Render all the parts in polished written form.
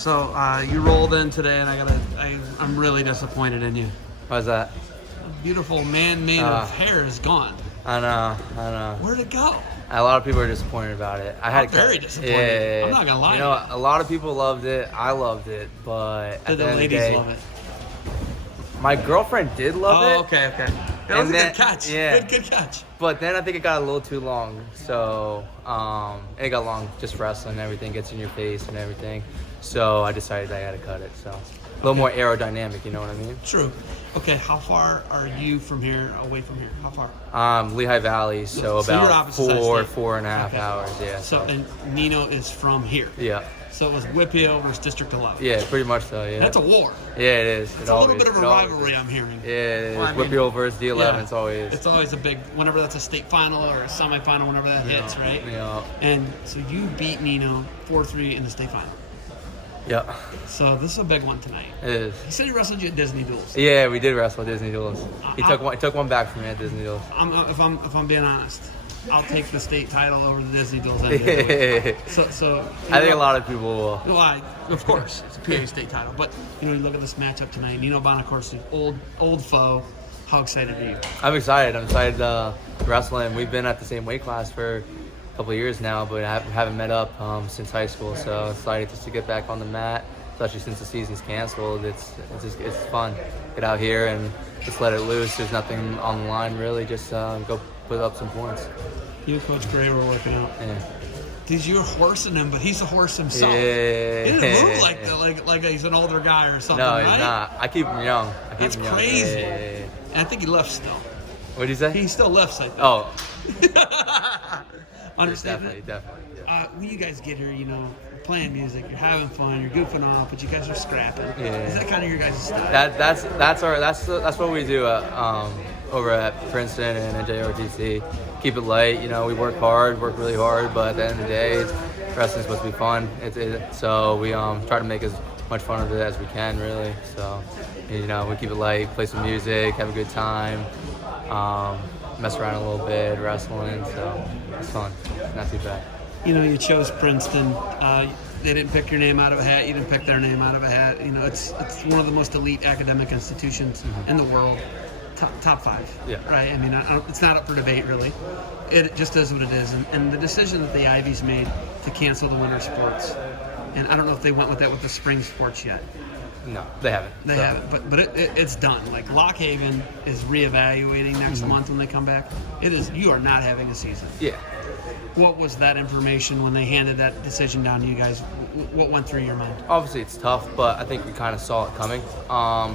So you rolled in today, and I'm really disappointed in you. Why's that? A beautiful man-made of hair is gone. I know. Where'd it go? A lot of people are disappointed about it. I'm very disappointed. Yeah. I'm not gonna lie. You know, a lot of people loved it. I loved it, but Did the ladies love it? My girlfriend did love it. Oh, okay. That was a good catch. Yeah. Good catch. But then I think it got a little too long. So it got long, just wrestling and everything gets in your face and everything. So I decided I had to cut it. So a little more aerodynamic, you know what I mean? True. Okay, how far are you from here, away from here? How far? Lehigh Valley, so you're about opposite side of state. 4.5 hours, yeah. So, and Nino is from here. Yeah. So it was Whitfield versus District of Life. Yeah, pretty much so, yeah. That's a war. Yeah, it is. It's a little bit of a rivalry, I'm hearing. Yeah, it is. Well, I mean, Whitfield versus D11, it's always. It's always a big, whenever that's a state final or a semifinal, whenever that hits, right? Yeah. And so you beat Nino 4-3 in the state final. Yeah. So this is a big one tonight. It is. He said he wrestled you at Disney Duels. Yeah, we did wrestle at Disney Duels. He took one back from me at Disney Duels. If I'm being honest, I'll take the state title over the Disney Duels. So I think a lot of people will. No, of course, it's a PA state title. But you look at this matchup tonight. Nino Bonaccorsi, old foe. How excited are you? I'm excited. I'm excited to wrestle him. We've been at the same weight class for a couple of years now, but haven't met up since high school. So excited just to get back on the mat, especially since the season's canceled. It's fun. Get out here and just let it loose. There's nothing on the line really. Just go put up some points. You and Coach Gray were working out. Yeah. Because you're horsing him, but he's a horse himself. Yeah. He didn't move like he's an older guy or something, No, right? he's not. I keep him young. That's crazy. Yeah. And I think he lifts still. What did you say? He still lifts, I think. Oh. Understand Definitely. When you guys get here, playing music, you're having fun, you're goofing off, but you guys are scrapping. Yeah. Is that kind of your guys' style? That's what we do over at Princeton and NJRTC. Keep it light, we work really hard, but at the end of the day, wrestling's supposed to be fun. So we try to make as much fun of it as we can, really. So we keep it light, play some music, have a good time, mess around a little bit, wrestling. So it's fun. It's not too bad. You chose Princeton. They didn't pick your name out of a hat. You didn't pick their name out of a hat. It's one of the most elite academic institutions in the world. Top 5. Yeah. Right? I mean, it's not up for debate, really. It just is what it is. And the decision that the Ivies made to cancel the winter sports, and I don't know if they went with that with the spring sports yet. No, they haven't. They haven't, but it's done. Like Lock Haven is reevaluating next month when they come back. You are not having a season. Yeah. What was that information when they handed that decision down to you guys? What went through your mind? Obviously, it's tough, but I think we kind of saw it coming. I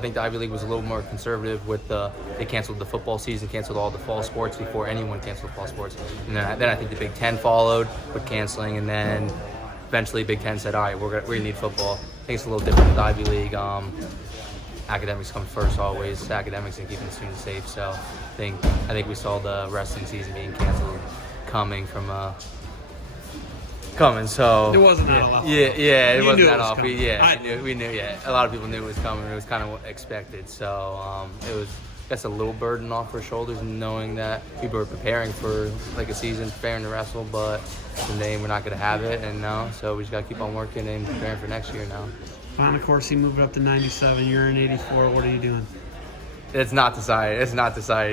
think the Ivy League was a little more conservative with they canceled the football season, canceled all the fall sports before anyone canceled fall sports. And then I think the Big Ten followed with canceling, and then eventually Big Ten said, all right, we're gonna need football. I think it's a little different with the Ivy League. Academics come first always, academics and keeping the students safe. So I think we saw the wrestling season being canceled coming. So it wasn't that off. Yeah, it wasn't that off. Coming. We knew. Yeah, a lot of people knew it was coming. It was kind of expected. So it was, I guess, a little burden off our shoulders, knowing that people were preparing for like a season, preparing to wrestle, but today we're not going to have it, and now so we just got to keep on working and preparing for next year now. Bonaccorsi moved up to 97. You're in 84. What are you doing? It's not decided.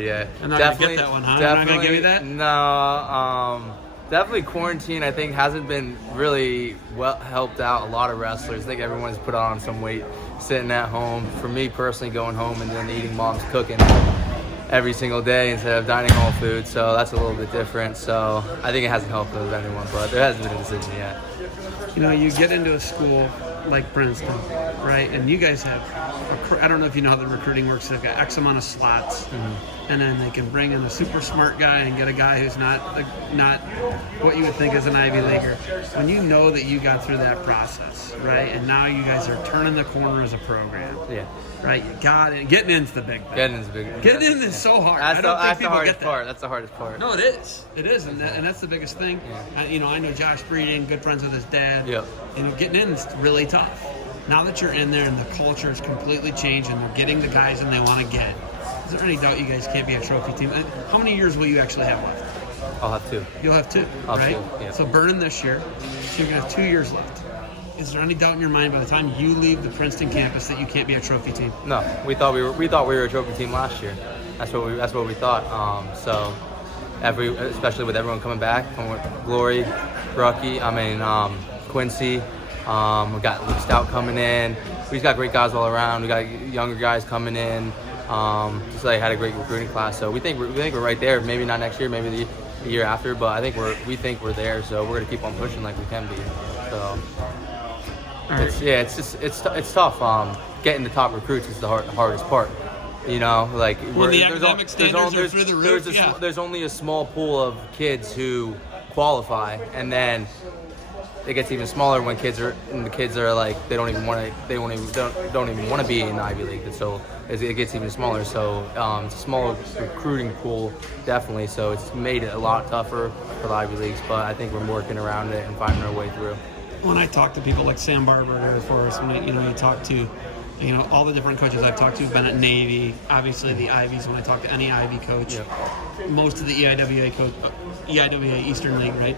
yet. I'm not going to get that one, huh? You're not going to give me that? No. Definitely quarantine, I think, hasn't been really well helped out a lot of wrestlers. I think everyone's put on some weight sitting at home. For me personally, going home and then eating mom's cooking every single day instead of dining hall food, so that's a little bit different. So I think it hasn't helped with anyone, but there hasn't been a decision yet. You get into a school like Princeton, right? And you guys have, I don't know if you know how the recruiting works. They've got X amount of slots, and then they can bring in a super smart guy and get a guy who's not what you would think is an Ivy Leaguer. When you know that you got through that process, right? And now you guys are turning the corner as a program. Yeah. Right? You got it. Getting into the big thing. Getting in is so hard. That's the hardest part. That's the hardest part. No, it is. It is, and that's the biggest thing. Yeah. I know Josh Breeden, good friends with his dad. Yep. Getting in is really tough. Now that you're in there and the culture is completely changed and they're getting the guys and they want to get, is there any doubt you guys can't be a trophy team? How many years will you actually have left? I'll have 2. You'll have 2, I'll right? have 2, yeah. So burn this year, so you're going to have 2 years left. is there any doubt in your mind by the time you leave the Princeton campus that you can't be a trophy team? No, we thought we were a trophy team last year. That's what we thought. So especially with everyone coming back, Glory, Quincy. We got Luke Stout coming in. We just got great guys all around. We got younger guys coming in. Just like had a great recruiting class. So we think we're right there. Maybe not next year, maybe the year after, but I think we're there. So we're gonna keep on pushing like we can be. So it's tough. Getting the top recruits is the hardest part. You know, like the academic standards are through the roof. There's only a small pool of kids who qualify, and then it gets even smaller when the kids are like they don't even want to be in the Ivy League. And so it gets even smaller. So it's a smaller recruiting pool, definitely. So it's made it a lot tougher for the Ivy Leagues. But I think we're working around it and finding our way through. When I talk to people like Sam Barber and Eric Forrest, when you talk to all the different coaches I've talked to have been at Navy, obviously the Ivies. When I talk to any Ivy coach, most of the EIWA Eastern League, right?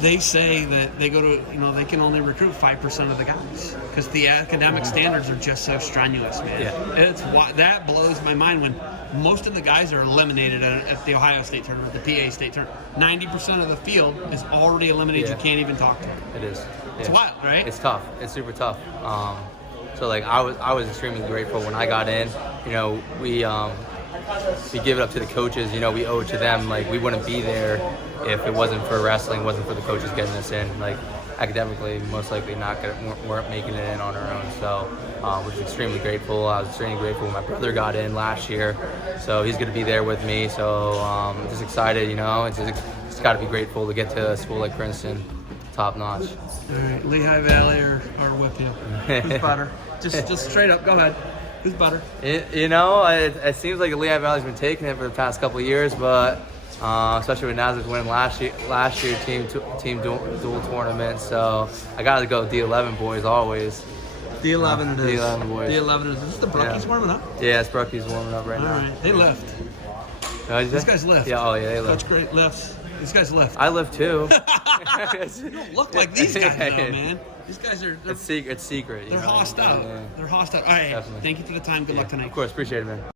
They say that they go to, they can only recruit 5% of the guys because the academic standards are just so strenuous, man. Yeah. That blows my mind when most of the guys are eliminated at the Ohio State tournament, the PA State tournament. 90% of the field is already eliminated. You can't even talk to them. It is. It's wild, right? It's tough. It's super tough. So like I was extremely grateful when I got in. We give it up to the coaches. We owe it to them. Like we wouldn't be there if it wasn't for wrestling, wasn't for the coaches getting us in. Like academically, most likely weren't making it in on our own. So was extremely grateful. I was extremely grateful when my brother got in last year. So he's going to be there with me. So just excited. It's got to be grateful to get to a school like Princeton, top notch. All right, Lehigh Valley or Whitfield? Who's better? Just straight up, go ahead. Who's better? It seems like Lehigh Valley's been taking it for the past couple of years, but especially with Nasdaq winning last year team dual tournament. So I got to go D11 boys always. D11 it is. D11 boys. D11 is. Is this the Brookies warming up? Yeah, it's Brookies warming up right now. All right, they lift. These guys lift. Yeah, they lift. That's great lifts. These guys lift. I lift too. You don't look like these guys though, man. These guys are. It's secret. They're hossed out. Yeah. They're hossed out. All right. Definitely. Thank you for the time. Good luck tonight. Of course, appreciate it, man.